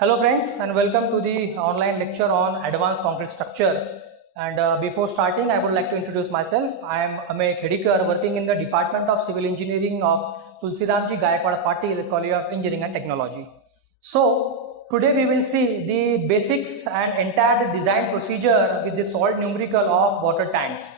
Hello friends and welcome to the online lecture on advanced concrete structure. And before starting, I would like to introduce myself. I am Amey Khedikar, working in the Department of Civil Engineering of Tulsiramji Gaikwad Patil College of Engineering and Technology. So today we will see the basics and entire design procedure with the solved numerical of water tanks.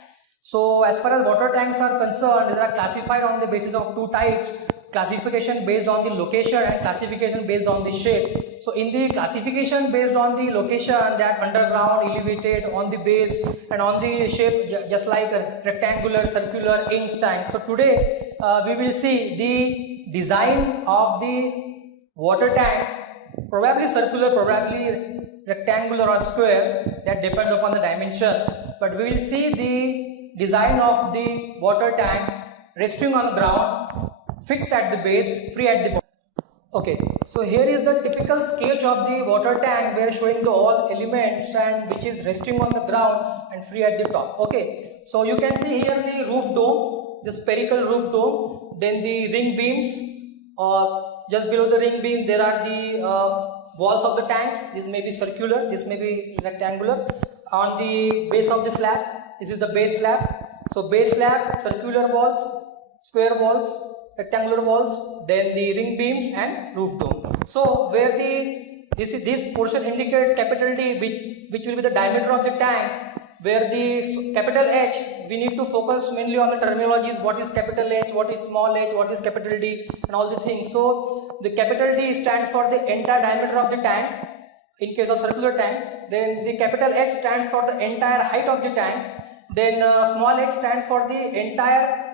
So as far as water tanks are concerned, they are classified on the basis of two types: classification based on the location and classification based on the shape. So in the classification based on the location, that underground, elevated, on the base, and on the shape just like a rectangular, circular, inch tank. So today we will see the design of the water tank, probably circular, probably rectangular or square, that depends upon the dimension, but we will see the design of the water tank resting on the ground, fixed at the base, free at the bottom. Okay, so here is the typical sketch of the water tank. We are showing the all elements and which is resting on the ground and free at the top. Okay, so you can see here the roof dome, the spherical roof dome, then the ring beams. Just below the ring beam there are the walls of the tanks. This may be circular, this may be rectangular. On the base of the slab, this is the base slab. So base slab, circular walls, square walls, rectangular walls, then the ring beams and roof dome. So where this portion indicates capital D, which will be the diameter of the tank. Where the capital H, we need to focus mainly on the terminologies: what is capital H, what is small h, what is capital D, and all the things. So the capital D stands for the entire diameter of the tank in case of circular tank. Then the capital X stands for the entire height of the tank. Then small h stands for the entire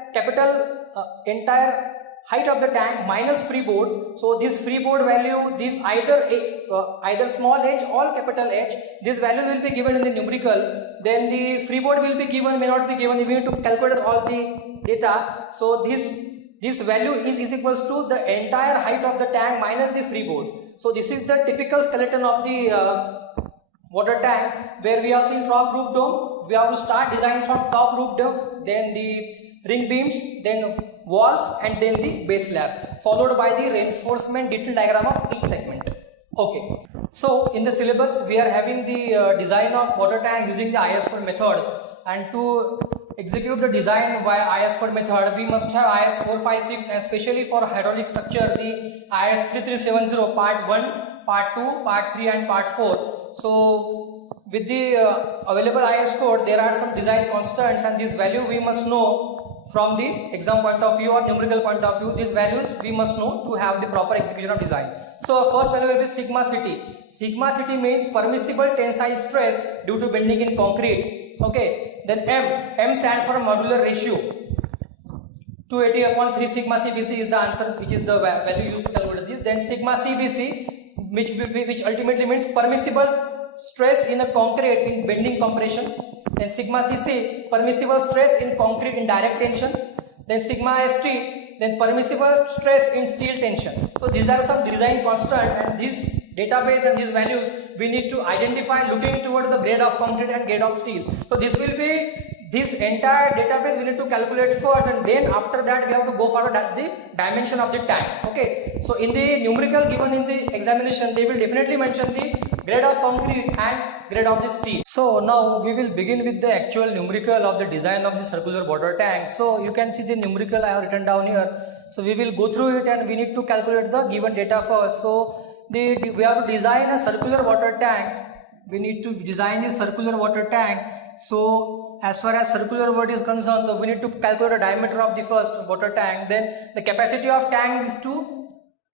height of the tank minus freeboard. So this freeboard value, this either small h or capital H, this value will be given in the numerical. Then the freeboard will be given, may not be given. We need to calculate all the data. So this value is equals to the entire height of the tank minus the freeboard. So this is the typical skeleton of the water tank, where we have seen top roof dome. We have to start design from top roof dome, then the ring beams, then walls, and then the base slab, followed by the reinforcement detail diagram of each segment. Okay, so in the syllabus we are having the design of water tank using the IS code methods, and to execute the design via IS code method we must have IS 456, and especially for hydraulic structure the IS 3370 part 1, part 2, part 3 and part 4. So with the available IS code there are some design constants, and this value we must know from the exam point of view or numerical point of view. These values we must know to have the proper execution of design. So first value will be sigma CT. Sigma CT means permissible tensile stress due to bending in concrete. Okay, then M stands for modular ratio. 280 upon 3 sigma CBC is the answer, which is the value used to calculate this. Then sigma CBC, which ultimately means permissible stress in a concrete in bending compression. Then sigma CC, permissible stress in concrete in direct tension. Then sigma ST, then permissible stress in steel tension. So these are some design constant, and this database and these values we need to identify looking towards the grade of concrete and grade of steel. So this entire database we need to calculate first, and then after that we have to go for the dimension of the tank. Okay, so in the numerical given in the examination they will definitely mention the grade of concrete and grade of the steel. So now we will begin with the actual numerical of the design of the circular water tank. So you can see the numerical I have written down here. So we will go through it, and we need to calculate the given data first. So we have to design a circular water tank. We need to design a circular water tank. So as far as circular word is concerned, so we need to calculate the diameter of the first water tank. Then the capacity of tank is to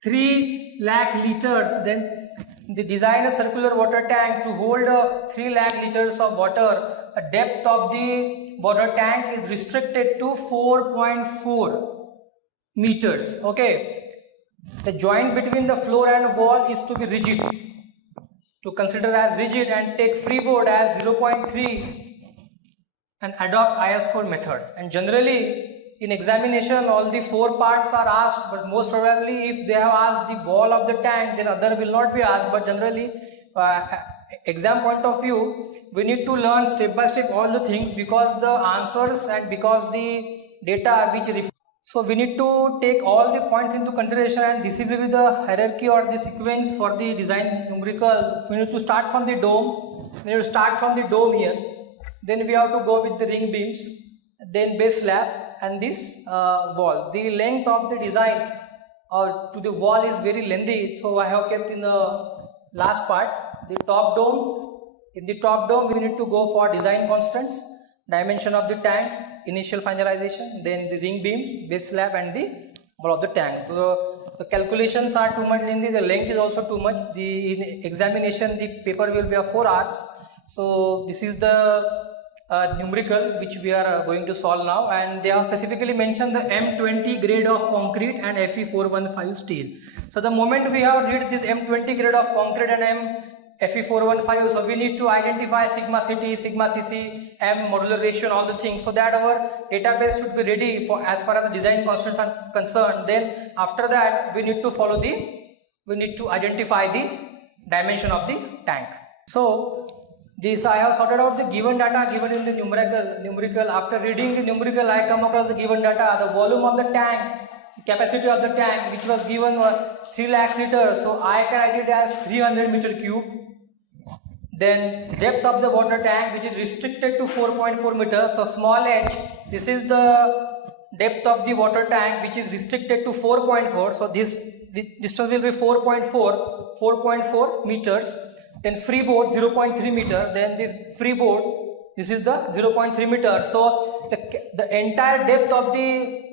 3 lakh liters. Then the design a circular water tank to hold 3 lakh liters of water. The depth of the water tank is restricted to 4.4 meters. Okay, the joint between the floor and wall is to be rigid, to consider as rigid, and take freeboard as 0.3 and adopt IS code method. And generally in examination all the 4 parts are asked, but most probably if they have asked the wall of the tank then other will not be asked. But generally exam point of view we need to learn step by step all the things, because the answers and because the data which So we need to take all the points into consideration, and this will be the hierarchy or the sequence for the design numerical. We need to start from the dome. We need to start from the dome here. Then we have to go with the ring beams, then base slab, and this wall. The length of the design to the wall is very lengthy, so I have kept in the last part. The top dome. In the top dome, we need to go for design constants, dimension of the tanks, initial finalization, then the ring beams, base slab, and the wall of the tank. So the calculations are too much lengthy, the length is also too much. In examination, the paper will be of 4 hours. So this is the numerical which we are going to solve now, and they have specifically mentioned the M20 grade of concrete and Fe415 steel. So the moment we have read this M20 grade of concrete and Fe415, so we need to identify sigma CT, sigma CC, M, modular ratio, and all the things, so that our database should be ready for as far as the design constants are concerned. Then after that, we need to identify the dimension of the tank. So this I have sorted out the given data given in the numerical. After reading the numerical, I come across the given data, the volume of the tank, capacity of the tank, which was given 3 lakhs liters. So I can write it as 300 meter cube. Then depth of the water tank, which is restricted to 4.4 meters. So small h, this is the depth of the water tank which is restricted to 4.4. So this distance will be 4.4 meters. Then freeboard 0.3 meter. Then the freeboard, this is the 0.3 meter. So the entire depth of the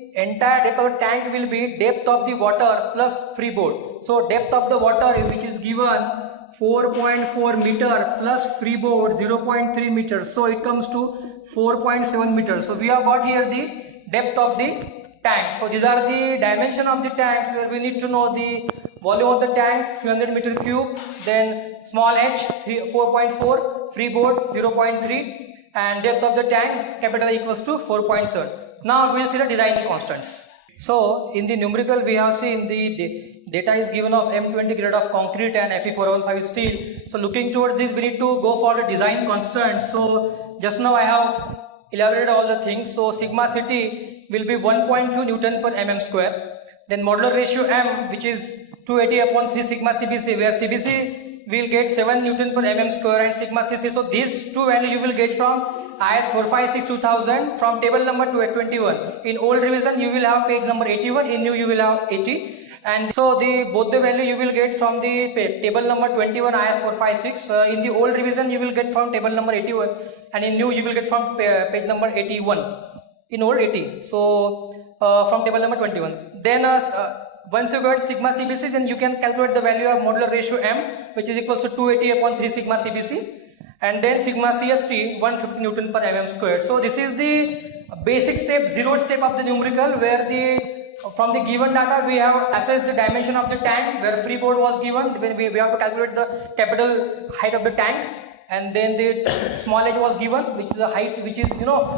tank will be depth of the water plus freeboard. So depth of the water which is given 4.4 meter plus freeboard 0.3 meters, so it comes to 4.7 meters. So we have got here the depth of the tank. So these are the dimension of the tanks, where we need to know the volume of the tanks 300 meter cube, then small h 4.4, freeboard 0.3, and depth of the tank capital equals to 4.7. Now we will see the design constants. So in the numerical we have seen the data is given of M20 grade of concrete and Fe415 steel. So looking towards this, we need to go for the design constant. So just now I have elaborated all the things. So sigma CT will be 1.2 Newton per mm square. Then modular ratio M, which is 280 upon 3 sigma CBC, where CBC will get 7 Newton per mm square and sigma CC. So these two values you will get from IS 456 2000 from table number 21. In old revision you will have page number 81, in new you will have 80. And so both the value you will get from the table number 21 IS 456. In the old revision you will get from table number 81, and in new you will get from page number 81. In old 80. So from table number 21. Then once you got sigma CBC, then you can calculate the value of modular ratio M, which is equals to 280 upon 3 sigma CBC. And then sigma CST 150 Newton per mm square. So this is the basic step, zeroth step of the numerical, where from the given data we have assessed the dimension of the tank, where freeboard was given. When we have to calculate the capital height of the tank, and then the small h was given, which is the height which is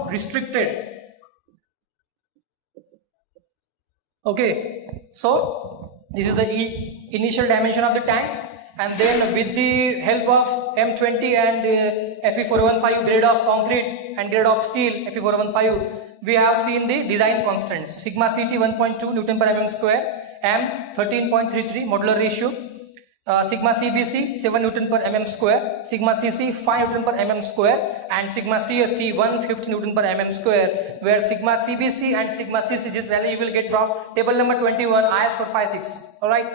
restricted. Okay, so this is the initial dimension of the tank. And then with the help of M20 and Fe415 grade of concrete and grade of steel Fe415, we have seen the design constants. Sigma CT 1.2 Newton per mm square, M 13.33 modular ratio, sigma CBC 7 Newton per mm square, sigma CC 5 Newton per mm square, and sigma CST 150 Newton per mm square, where sigma CBC and sigma CC, this value you will get from table number 21 IS 456. Alright.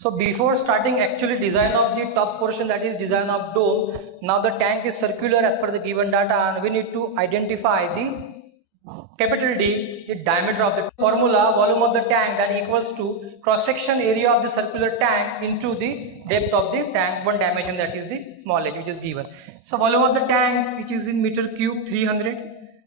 So before starting actually design of the top portion, that is design of dome, now the tank is circular as per the given data, and we need to identify the capital D, the diameter of the formula, volume of the tank, that equals to cross section area of the circular tank into the depth of the tank, one dimension, that is the small h, which is given. So volume of the tank, which is in meter cube 300,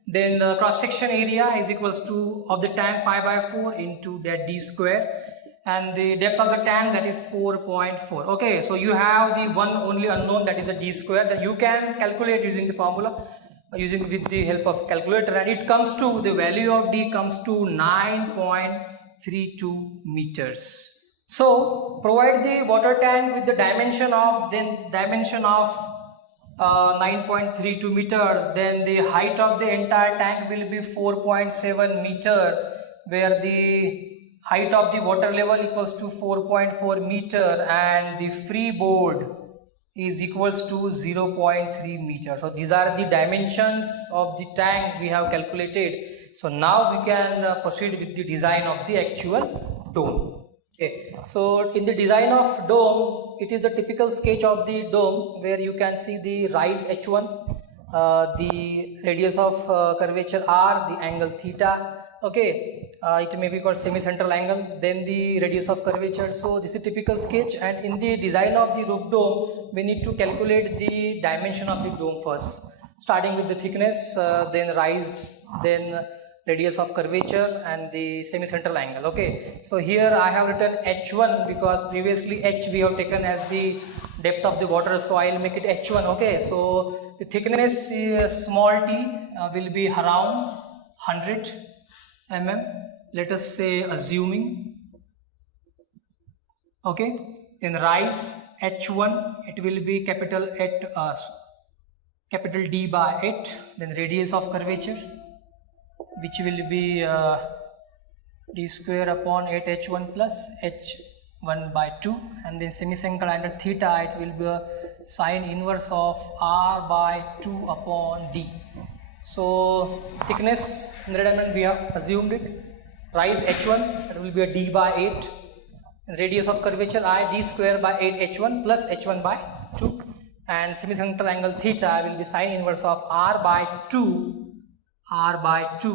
then the cross section area is equals to of the tank pi by 4 into that d square, and the depth of the tank, that is 4.4. okay, so you have the one only unknown, that is the d square, that you can calculate using the formula, with the help of calculator, and it comes to the value of d comes to 9.32 meters. So provide the water tank with the dimension of 9.32 meters, then the height of the entire tank will be 4.7 meter, where the height of the water level equals to 4.4 meter and the freeboard is equals to 0.3 meter. So these are the dimensions of the tank we have calculated. So now we can proceed with the design of the actual dome. Okay, so in the design of dome, it is a typical sketch of the dome where you can see the rise h1, the radius of curvature r, the angle theta. Okay, it may be called semicentral angle, then the radius of curvature. So this is typical sketch, and in the design of the roof dome we need to calculate the dimension of the dome first, starting with the thickness, then rise, then radius of curvature and the semicentral angle. Okay, so here I have written h1 because previously h we have taken as the depth of the water, so I will make it h1. Okay, so the thickness is small t will be around 100 mm, let us say, assuming. Okay, in rise h1 it will be capital D by 8, then radius of curvature which will be d square upon 8 h1 plus h1 by 2, and then semicentral angle theta, it will be a sine inverse of r by 2 upon d. So thickness 100 mm we have assumed it, rise h1 it will be a d by 8, and radius of curvature I d square by 8 h1 plus h1 by 2, and semicentral angle theta will be sine inverse of r by 2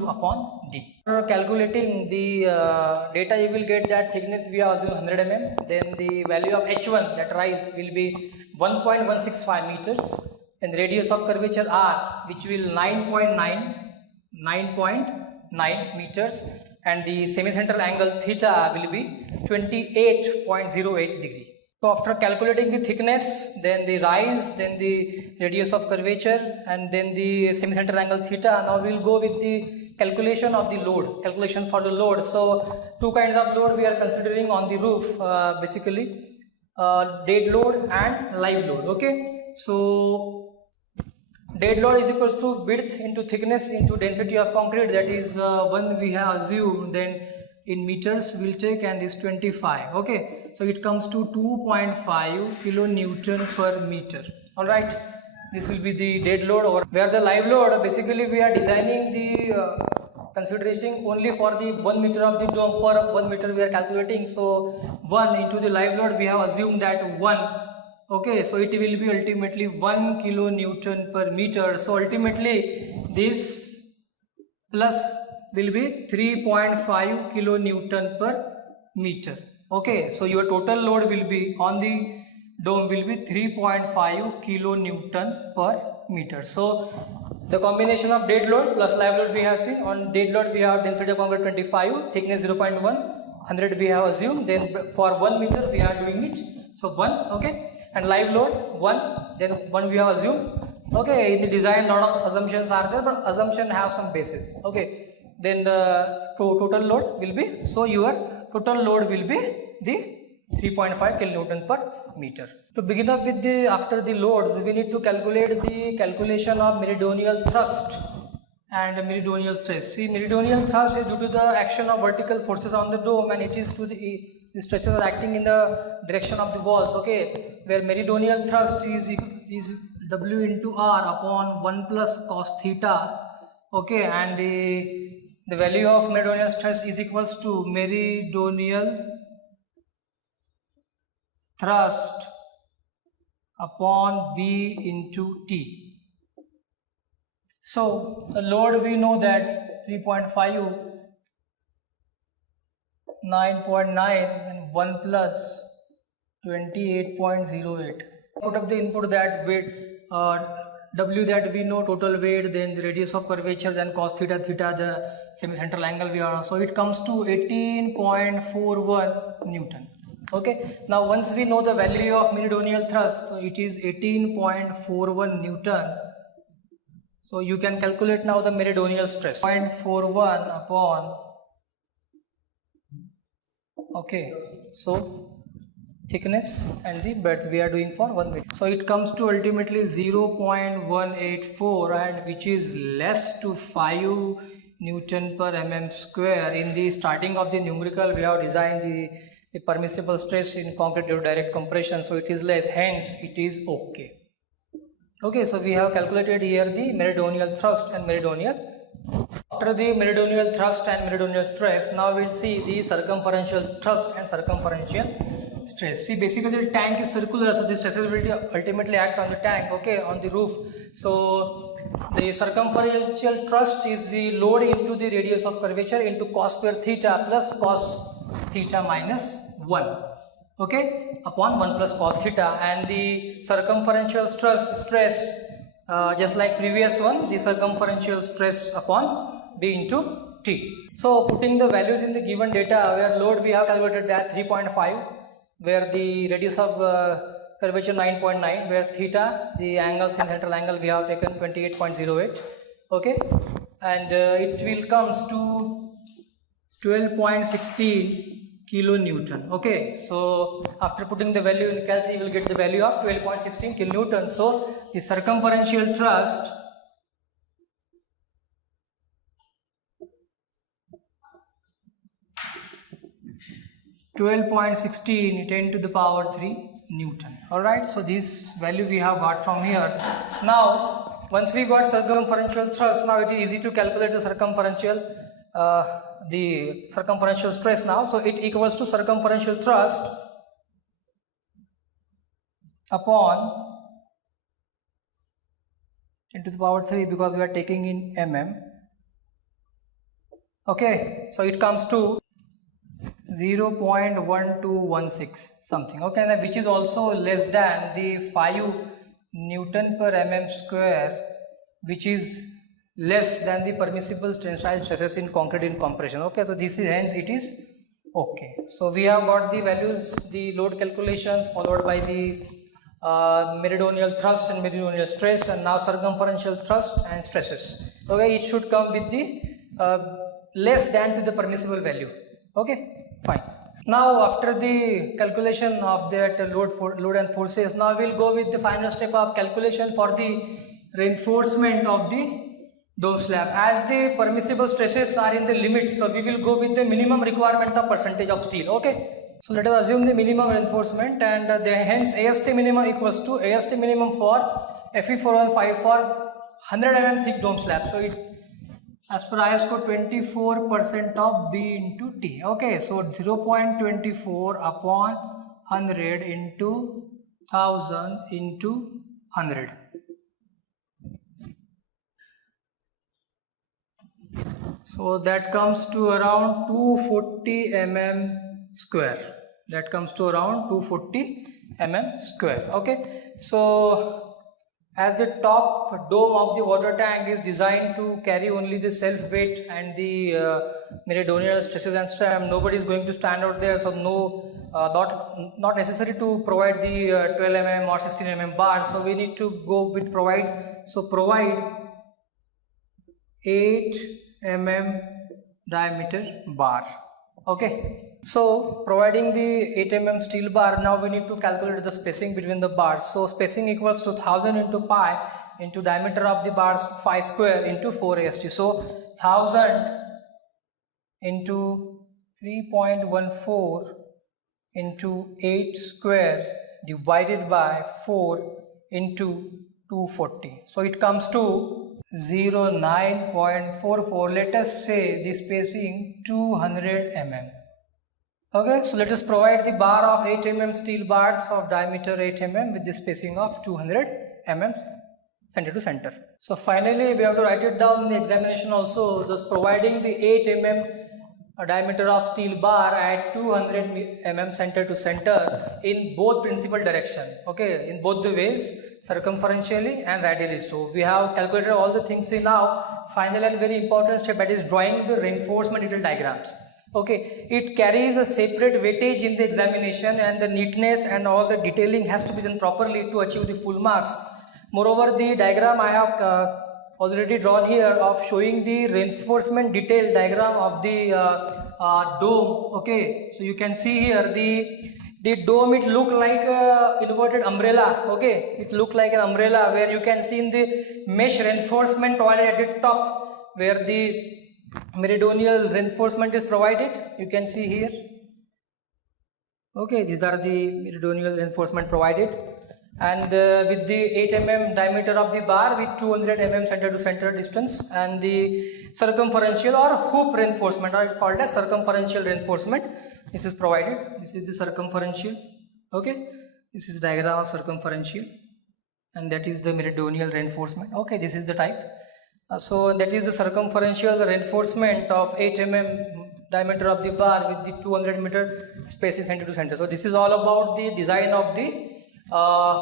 upon d. For calculating the data, you will get that thickness we have assumed 100 mm, then the value of h1, that rise, will be 1.165 meters, and radius of curvature r, which will 9.9 meters, and the semicentral angle theta will be 28.08 degree. So after calculating the thickness, then the rise, then the radius of curvature, and then the semicentral angle theta, now we will go with the calculation of the load, calculation for the load. So two kinds of load we are considering on the roof, basically dead load and live load. Okay, so dead load is equals to width into thickness into density of concrete, that is one we have assumed, then in meters we will take, and is 25. Okay, so it comes to 2.5 kilonewton per meter. All right, this will be the dead load. Or where the live load, basically we are designing the consideration only for the 1 meter of the dome. Per 1 meter we are calculating, so 1 into the live load we have assumed that 1. Okay, so it will be ultimately 1 kilonewton per meter. So ultimately this plus will be 3.5 kilonewton per meter. Okay, so your total load will be on the dome will be 3.5 kilonewton per meter. So the combination of dead load plus live load we have seen. On dead load we have density of concrete 25, thickness 0.1, 100 we have assumed, then for 1 meter we are doing it, so 1. Okay, and live load 1, then 1 we have assumed. Okay, in the design lot of assumptions are there, but assumption have some basis. Okay, then the total load will be, so your total load will be the 3.5 kilonewton per meter. To begin up with the, after the loads, we need to calculate the calculation of meridional thrust and meridional stress. See, meridional thrust is due to the action of vertical forces on the dome, and it is to the stretches are acting in the direction of the walls. Okay, where meridional thrust is W into R upon 1 plus cos theta. Okay, and the value of meridional stress is equals to meridional thrust upon B into T. So the load we know that 3.5, 9.9 and 1 plus 28.08. Out of the input that weight W that we know, total weight, then the radius of curvature, then cos theta, the semicentral angle we are, so it comes to 18.41 Newton. Okay, now once we know the value of meridional thrust, so it is 18.41 Newton. So you can calculate now the meridional stress, 0.41 upon, okay, so thickness and the breadth we are doing for 1 meter. So it comes to ultimately 0.184, and which is less to 5 Newton per mm square. In the starting of the numerical, we have designed the permissible stress in concrete due to direct compression, so it is less, hence it is okay. Okay, so we have calculated here the meridional thrust and meridional. After the meridional thrust and meridional stress, now we'll see the circumferential thrust and circumferential stress. See, basically the tank is circular, so the stresses will ultimately act on the tank, okay, on the roof. So the circumferential thrust is the load into the radius of curvature into cos square theta plus cos theta minus 1, okay, upon 1 plus cos theta. And the circumferential stress just like previous one, the circumferential stress upon B into T. So putting the values in the given data, where load we have calculated at 3.5, where the radius of curvature 9.9, where theta, the angle, central angle, we have taken 28.08, okay, and it will comes to 12.16 kilonewton. Okay, so after putting the value in calc, you will get the value of 12.16 kilonewton. So the circumferential thrust (12.16 10 to the power 3 Newton). All right, so this value we have got from here. Now once we got circumferential thrust, now it is easy to calculate the circumferential stress now. So it equals to circumferential thrust upon 10 to the power 3, because we are taking in mm. Okay, so it comes to 0.1216 something, okay, and which is also less than the 5 Newton per mm square, which is less than the permissible tensile stresses in concrete in compression. Okay, so this is, hence it is okay. So we have got the values, the load calculations, followed by the meridional thrust and meridional stress, and now circumferential thrust and stresses. Okay, it should come with the less than to the permissible value. Okay, fine. Now after the calculation of that load and forces, now we'll go with the final step of calculation for the reinforcement of the dome slab. As the permissible stresses are in the limit, so we will go with the minimum requirement of percentage of steel. Okay, so let us assume the minimum reinforcement, and hence AST minimum equals to AST minimum for Fe415 for 100 mm thick dome slab. So it, as per IS code, 24% of B into T. Okay, so 0.24 upon 100 into 1000 into 100. So that comes to around 240 mm square. That comes to around 240 mm square. Okay, so as the top dome of the water tank is designed to carry only the self weight and the meridional stresses and strain, nobody is going to stand out there, so not necessary to provide the 12 mm or 16 mm bar. So we need to go with provide 8 mm diameter bar. Okay, so providing the 8 mm steel bar, now we need to calculate the spacing between the bars. So spacing equals to 1000 into pi into diameter of the bars phi square into 4 AST. So 1000 into 3.14 into 8 square divided by 4 into 240. So it comes to 09.44. Let us say the spacing 200 mm. Okay, so let us provide the bar of 8 mm steel bars of diameter 8 mm with the spacing of 200 mm center to center. So finally we have to write it down in the examination also, thus providing the 8 mm diameter of steel bar at 200 mm center to center in both principal direction. Okay, in both the ways, circumferentially and radially. So we have calculated all the things. See, now final and very important step, that is drawing the reinforcement detail diagrams. Okay, it carries a separate weightage in the examination, and the neatness and all the detailing has to be done properly to achieve the full marks. Moreover, the diagram I have already drawn here of showing the reinforcement detail diagram of the dome. Okay, so you can see here the dome, it look like a inverted umbrella. Okay, it look like an umbrella where you can see in the mesh reinforcement toilet at the top, where the meridional reinforcement is provided. You can see here. Okay, these are the meridional reinforcement provided, and with the 8 mm diameter of the bar with 200 mm center to center distance, and the circumferential or hoop reinforcement, or called as circumferential reinforcement, this is provided. This is the circumferential. Okay, this is diagram of circumferential, and that is the meridional reinforcement. Okay, this is the type. So that is the circumferential reinforcement of 8 mm diameter of the bar with the 200 meter spaces center to center. So this is all about the design of the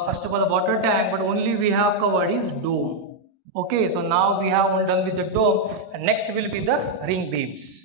first of all water tank, but only we have covered is dome. Okay, so now we have done with the dome, and next will be the ring beams.